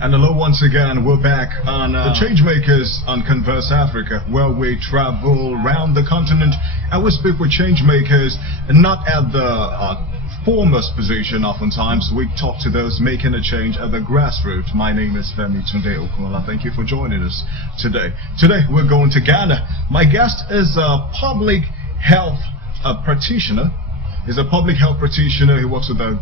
And hello once again, we're back on the Changemakers on Converse Africa, where we travel around the continent and we speak with changemakers, not at the foremost position oftentimes. We talk to those making a change at the grassroots. My name is Femi Tunde Okunola. Thank you for joining us today. Today we're going to Ghana. My guest is a public health practitioner. He's a public health practitioner. He works with the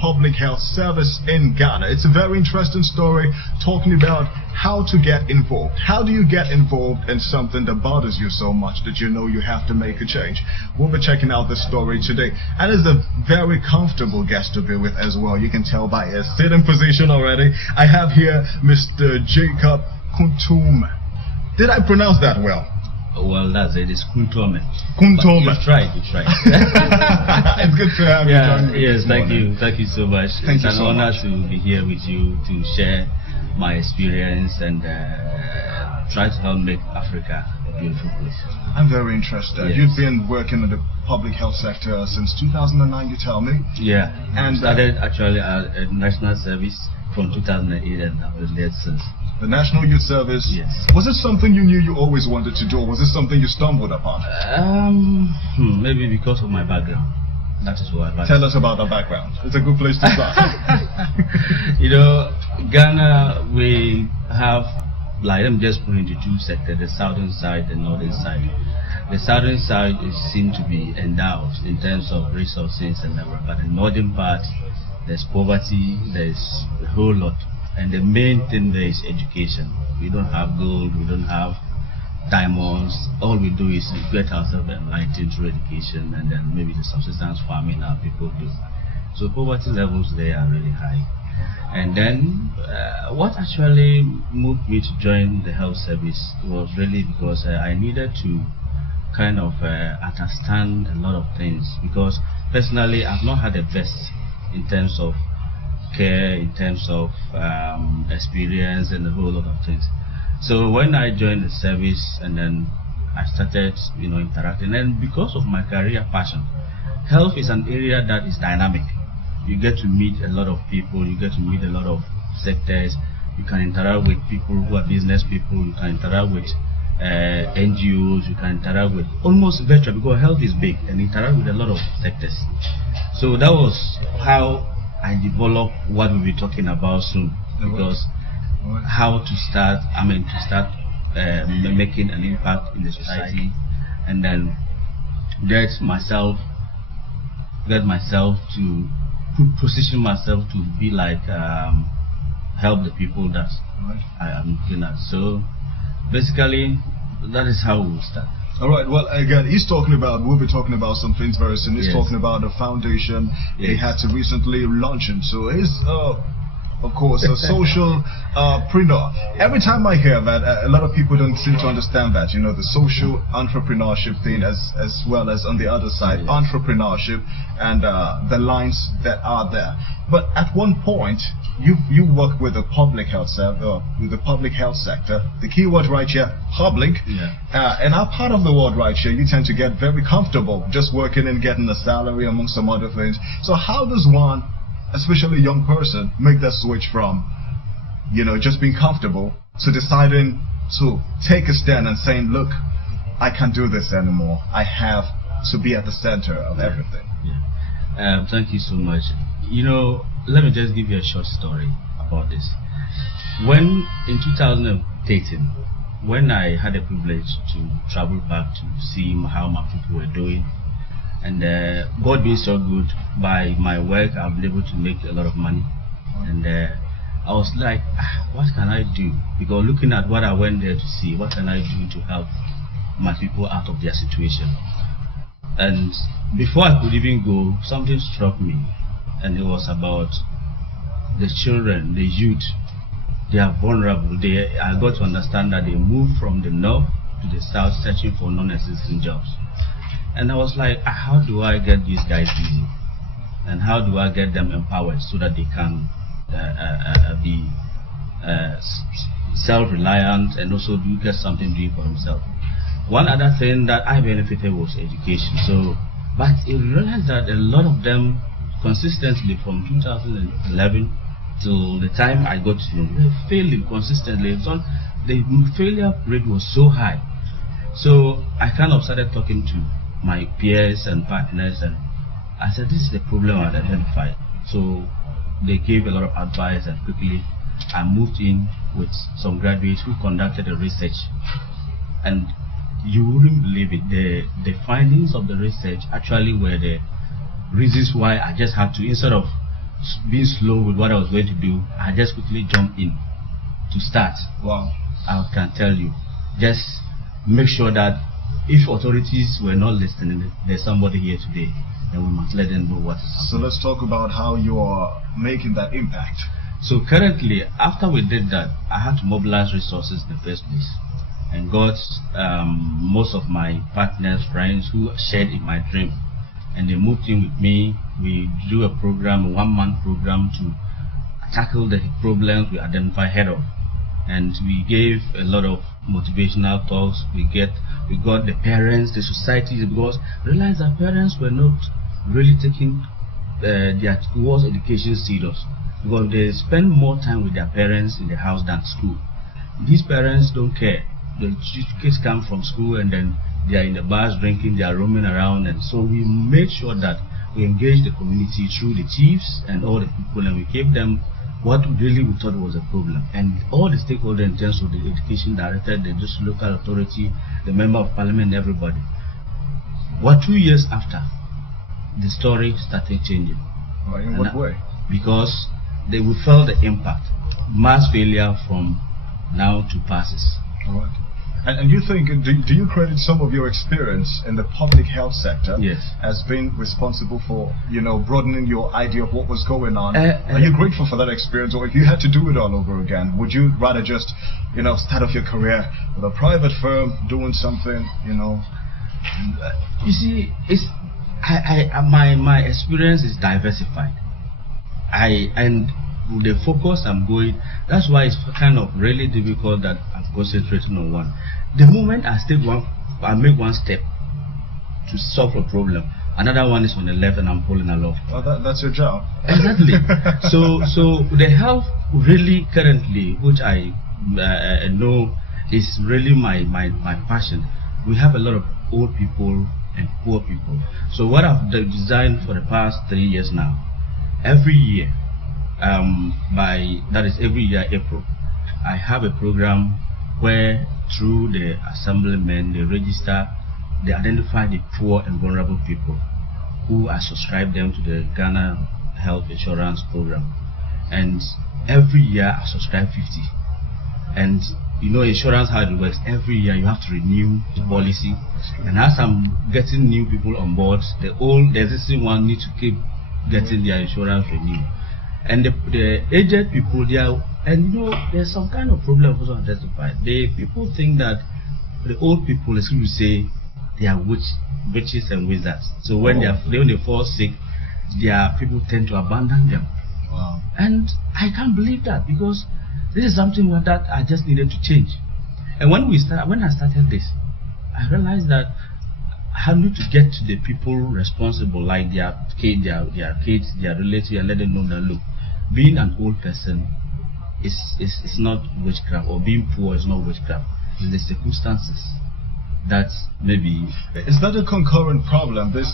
Public Health Service in Ghana. It's a very interesting story talking about how to get involved. How do you get involved in something that bothers you so much that you know you have to make a change? We'll be checking out this story today. And it's a very comfortable guest to be with as well. You can tell by his sitting position already. I have here Mr. Jacob Kuutuome. Did I pronounce that well? Well, that's it. It's Kuutuome. Kuutuome. You tried. It's good to have you. Yes, thank you. Thank you so much. Thank it's you an so honor much. to be here with you to share my experience and try to help make Africa a beautiful place. I'm very interested. Yes. You've been working in the public health sector since 2009, you tell me? Yeah. And started actually at National Service from 2008 and I've been there since. The National Youth Service? Yes. Was it something you knew you always wanted to do, or was it something you stumbled upon? Maybe because of my background. That is why. Tell us about the background. It's a good place to start. You know, Ghana, we have, like, let me just put into two sectors, the southern side and northern side. The southern side is seen to be endowed in terms of resources and everything, but the northern part, there's poverty, there's a whole lot. And the main thing there is education. We don't have gold, we don't have diamonds. All we do is get ourselves enlightened through education, and then maybe the subsistence farming our people do. So poverty levels there are really high. And then what actually moved me to join the health service was really because I needed to kind of understand a lot of things, because personally I've not had the best in terms of care, in terms of experience and a whole lot of things. So when I joined the service and then I started, interacting, and because of my career passion, health is an area that is dynamic. You get to meet a lot of people, you get to meet a lot of sectors, you can interact with people who are business people, you can interact with NGOs, you can interact with almost virtual, because health is big, and interact with a lot of sectors. So that was how I developed what we'll be talking about soon, because how to start, making an impact in the society, and then get myself to position myself to be like help the people that I am looking at. So basically that is how we'll start. Alright, well, again, we'll be talking about some things very soon. He's talking about a foundation he had to recently launch in. So he's, of course, a social preneur. Every time I hear that, a lot of people don't seem to understand that, the social entrepreneurship thing, as well as on the other side, entrepreneurship and the lines that are there. But at one point, you work with the public health sector, the key word right here, public. And our part of the world right here, you tend to get very comfortable just working and getting a salary among some other things. So how does one, especially a young person, make that switch from just being comfortable to deciding to take a stand and saying, look, I can't do this anymore, I have to be at the center of everything? Thank you so much. Let me just give you a short story about this. When in 2013, when I had the privilege to travel back to see how my people were doing, and God being so good, by my work I've been able to make a lot of money, and I was like, what can I do? Because looking at what I went there to see, what can I do to help my people out of their situation? And before I could even go, something struck me, and it was about the children, the youth. They are vulnerable. I got to understand that they moved from the north to the south searching for non-existent jobs. And I was like, how do I get these guys busy? And how do I get them empowered so that they can be self-reliant and also get something doing for themselves? One other thing that I benefited was education. But I realized that a lot of them consistently from 2011 till the time I got to failing consistently. So the failure rate was so high. So I kind of started talking to my peers and partners, and I said, this is the problem I identified. So they gave a lot of advice, and quickly I moved in with some graduates who conducted the research. And you wouldn't believe it, the findings of the research actually were the reasons why I just had to, instead of being slow with what I was going to do, I just quickly jumped in to start. Wow. I can tell you, just make sure that if authorities were not listening, there's somebody here today, and we must let them know what is happening. So let's talk about how you are making that impact. So currently, after we did that, I had to mobilize resources in the first place, and got most of my partners, friends who shared in my dream, and they moved in with me. We do a program, a 1-month program, to tackle the problems we identify head on, and we gave a lot of motivational talks. We got the parents, the society, because realized that parents were not really taking their towards education serious, because they spend more time with their parents in the house than school. These parents don't care. The kids come from school and then they are in the bars drinking, they are roaming around, and so we made sure that we engaged the community through the chiefs and all the people, and we gave them what really we thought was a problem, and all the stakeholders in terms of the education director, the district local authority, the member of parliament, everybody. 2 years after, the story started changing. In what way? Because we felt the impact, mass failure from now to passes. All right. And you think, do you credit some of your experience in the public health sector as being responsible for, broadening your idea of what was going on? Are you grateful for that experience, or if you had to do it all over again, would you rather just, start off your career with a private firm doing something, You see, my experience is diversified. And the focus I'm going, that's why it's kind of really difficult that I'm concentrating on one. The moment I make one step to solve a problem, another one is on the left and I'm pulling along. Well, that's your job. Exactly. so the health really currently, which I know is really my passion. We have a lot of old people and poor people. So what I've designed for the past 3 years now, every year, every year April, I have a program where through the assemblymen they identify the poor and vulnerable people who are subscribed them to the Ghana Health Insurance Program, and every year I subscribe 50. And insurance, how it works, every year you have to renew the policy, and as I'm getting new people on board, the existing one need to keep getting their insurance renewed. And the aged people, there's some kind of problem also identified. People think that the old people, as we say, they are witches and wizards. So when they fall sick, their people tend to abandon them. Wow. And I can't believe that, because this is something that I just needed to change. And when I started this, I realized that I need to get to the people responsible, like their kids, their relatives, and let them know that, look, being an old person is not witchcraft, or being poor is not witchcraft. It's the circumstances that maybe. Is that a concurrent problem? This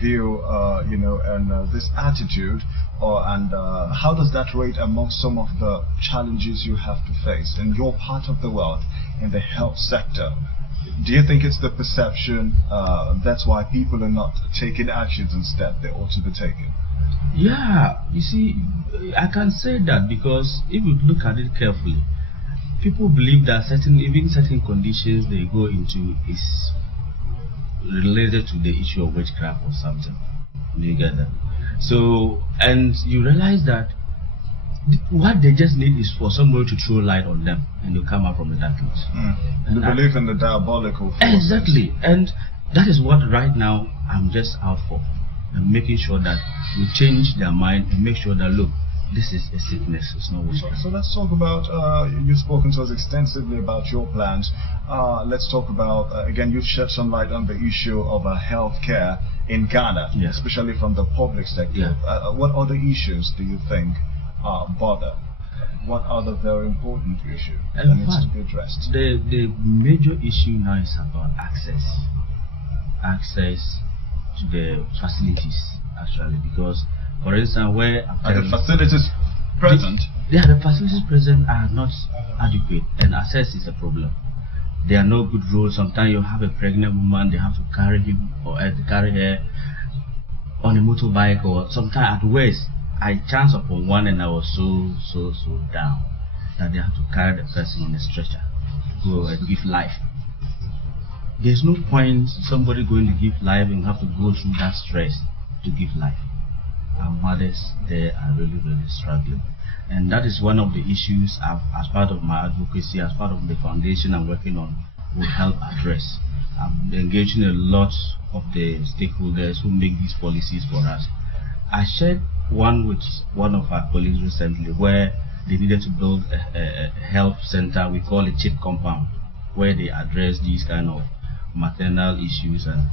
view, and this attitude, and how does that rate amongst some of the challenges you have to face in your part of the world in the health sector? Do you think it's the perception that's why people are not taking actions instead they ought to be taking? Yeah, you see, I can say that because if you look at it carefully, people believe that certain conditions they go into is related to the issue of witchcraft or something. You get that? So, and you realize that what they just need is for somebody to throw light on them, and they come out from the darkness. You believe in the diabolical forces. Exactly, and that is what right now I'm just out for. I'm making sure that we change their mind and make sure that, look, this is a sickness, it's not witchcraft. So let's talk about, you've spoken to us extensively about your plans. Let's talk about, again, you've shed some light on the issue of health care in Ghana, especially from the public sector. What other issues do you think bother? What other very important issue that needs to be addressed? The major issue now is about access to the facilities, actually, because, for instance, where the facilities present, the facilities present are not adequate, and access is a problem. There are no good roads. Sometimes you have a pregnant woman, they have to carry him or carry her on a motorbike, or sometimes at worst, I chanced upon one and I was so down that they have to carry the person on a stretcher to go and give life. There's no point somebody going to give life and have to go through that stress to give life. Our mothers there are really struggling, and that is one of the issues as part of my advocacy, as part of the foundation I'm working on, will help address. I'm engaging a lot of the stakeholders who make these policies for us. I shared one with one of our colleagues recently, where they needed to build a health center. We call it CHIP compound, where they address these kind of maternal issues, and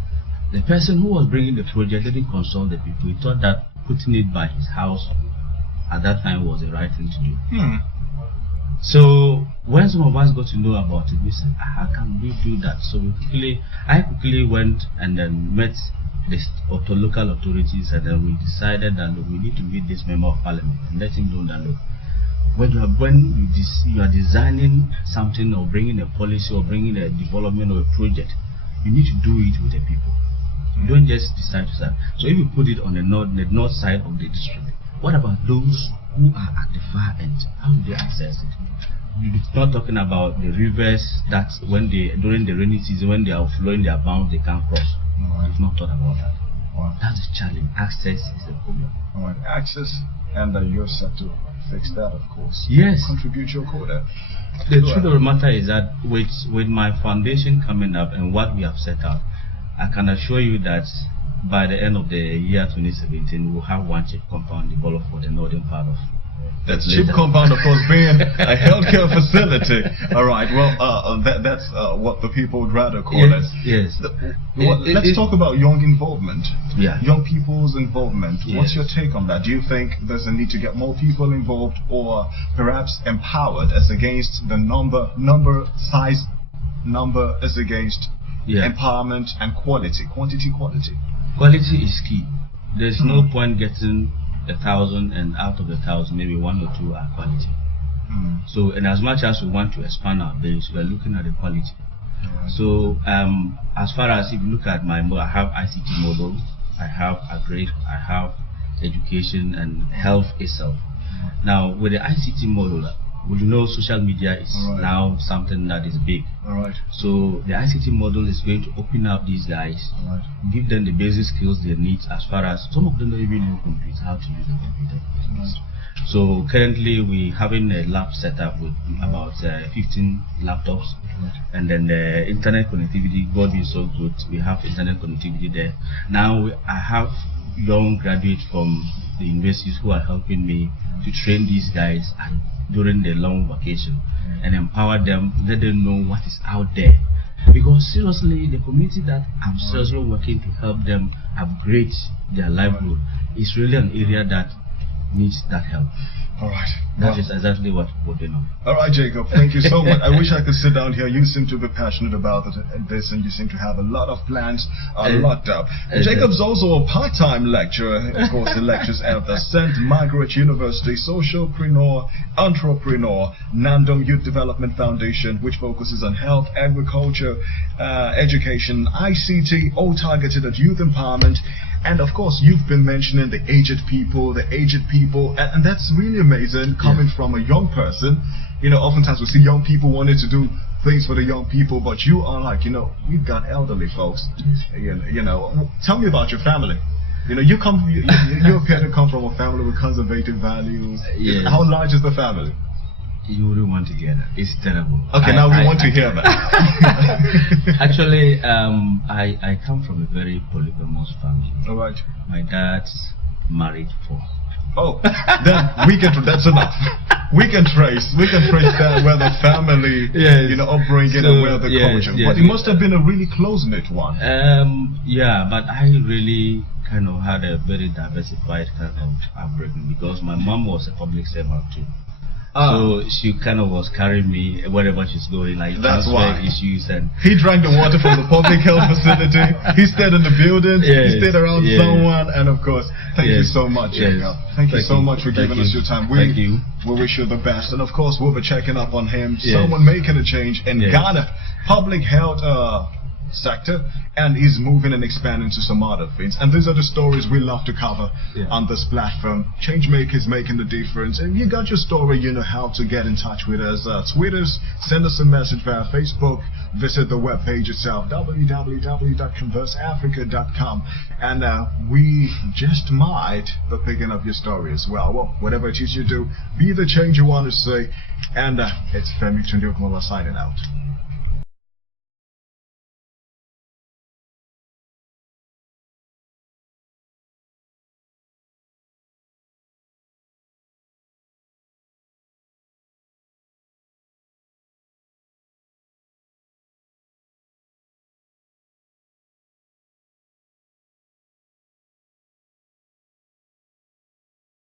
the person who was bringing the project didn't consult the people. He thought that putting it by his house at that time was the right thing to do. So when some of us got to know about it, we said, how can we do that? So I quickly went and then met the local authorities, and then we decided that, look, we need to meet this member of parliament and let him know that, look, when you are designing something or bringing a policy or bringing a development or a project, you need to do it with the people. You don't just decide to start. So if you put it on the north side of the district, what about those who are at the far end? How do they access it? You're not talking about the rivers that during the rainy season, when they are flowing their bounds, they can't cross. You've not thought about that. That's a challenge. Access is the problem. Access, and you're set to fix that, of course. Yes. Contribute your quota. The truth of the matter is that with my foundation coming up and what we have set out, I can assure you that by the end of the year 2017, we'll have one CHIP compound developed for the northern part of. That CHIP compound, of course, being a healthcare facility. All right. Well, that's what the people would rather call it. Yes. Let's talk about young involvement. Yeah. Young people's involvement. Yes. What's your take on that? Do you think there's a need to get more people involved, or perhaps empowered, as against the number as against empowerment and quality? Quantity. Quality is key. There's no point getting 1,000 and out of the 1,000, maybe 1 or 2 are quality. So, and as much as we want to expand our base, we are looking at the quality. So, as far as if you look at my model, I have ICT model, I have agri, I have education and health itself. Now, with the ICT model, we know social media is now something that is big. So the ICT model is going to open up these guys, give them the basic skills they need, as far as some of them don't even know computers, how to use a computer. So currently we having a lab set up with about 15 laptops, and then the internet connectivity. God is so good, we have internet connectivity there. Now I have young graduates from the universities who are helping me to train these guys during the long vacation and empower them, let them know what is out there. Because seriously, the community that I'm seriously working to help them upgrade their livelihood is really an area that needs that help. That is exactly what they know. Alright, Jacob, thank you so much. I wish I could sit down here. You seem to be passionate about this, and you seem to have a lot of plans locked up. Jacob's also a part-time lecturer. Of course, he lectures at the St. Margaret University Socialpreneur, Entrepreneur, Nandom Youth Development Foundation, which focuses on health, agriculture, education, ICT, all targeted at youth empowerment. And of course, you've been mentioning the aged people, and that's really amazing coming from a young person. You know, oftentimes we see young people wanting to do things for the young people, but you are like, you know, we've got elderly folks. You know, tell me about your family. You know, you appear to come from a family with conservative values. How large is the family? You wouldn't want to hear that. It's terrible. Okay, now we want to hear that. Actually, I come from a very polygamous family. Alright. My dad's married 4. Oh, then that's enough. we can trace that where the family, yes. Upbringing and where the culture. Yes. But it must have been a really close-knit one. Yeah, but I really kind of had a very diversified kind of upbringing because my mom was a public servant too. So she kind of was carrying me wherever she's going, like that's why issues. And he drank the water from the public health facility. He stayed in the building. He stayed around someone, and of course, thank you so much, Jacob. Thank you so much for giving us your time. We wish you the best, and of course, we'll be checking up on him. Someone making a change in Ghana public health sector, and is moving and expanding to some other things. And these are the stories we love to cover on this platform. Changemakers making the difference. And you got your story, you know how to get in touch with us. Tweet us, send us a message via Facebook, visit the webpage itself, www.converseafrica.com, and we just might be picking up your story as well. Well, whatever it is you do, be the change you want to see. And it's Femi Tundukumola signing out.